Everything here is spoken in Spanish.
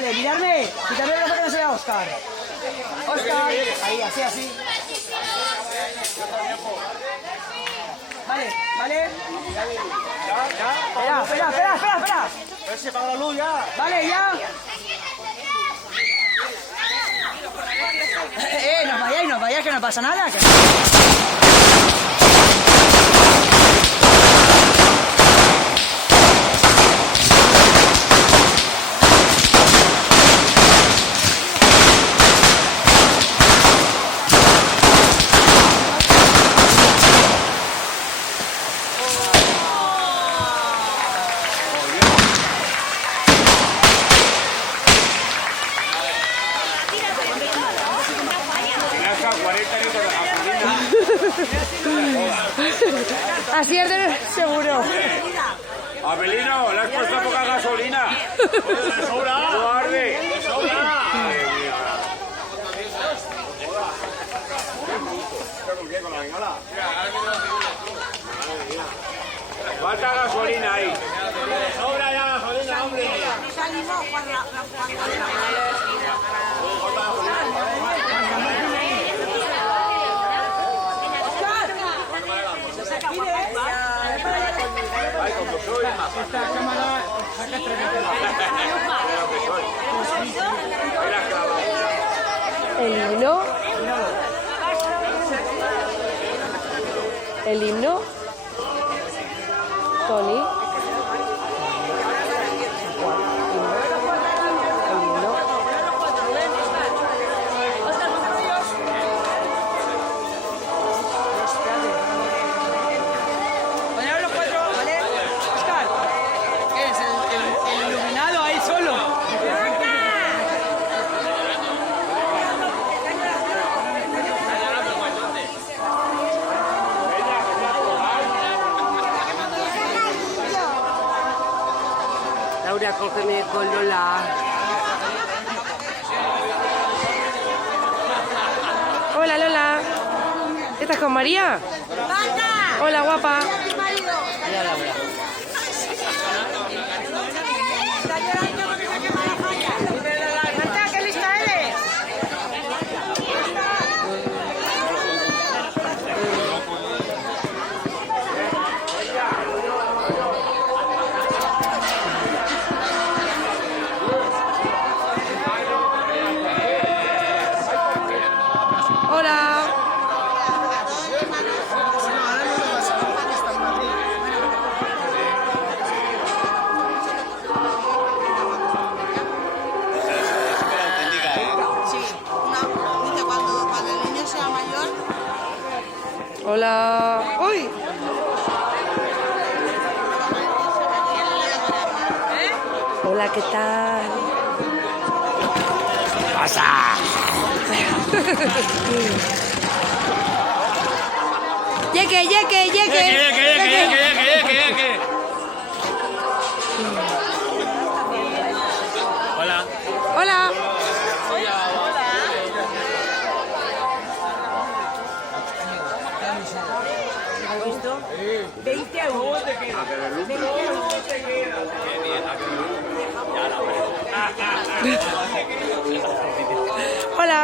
Vale, mirarme. Quitarme la foto que no se vea Oscar. Oscar. Ahí, así. Vale, vale. Espera. A ver si apaga la luz ya. Vale, ya. No vayáis, que no pasa nada. Así es de seguro. Abelino, le has puesto poca gasolina. No arde. Falta gasolina ahí. Sobra ya gasolina, hombre. Ay, como soy. Esta cámara saca 3 ¿El himno? ¿El himno? Tony. El himno. Poneros los 4, ¿vale? Oscar, ¿qué es? El iluminado ahí solo. Laura, cógeme con Lola. Hola, Lola. ¿Estás con María? Hola, guapa. Mira, Laura. ¡Qué lista eres! Hola. Hola. ¡Uy! Hola, ¿qué tal? ¡Pasa! Yeque. Hola. Hola. 20 euros. Hola.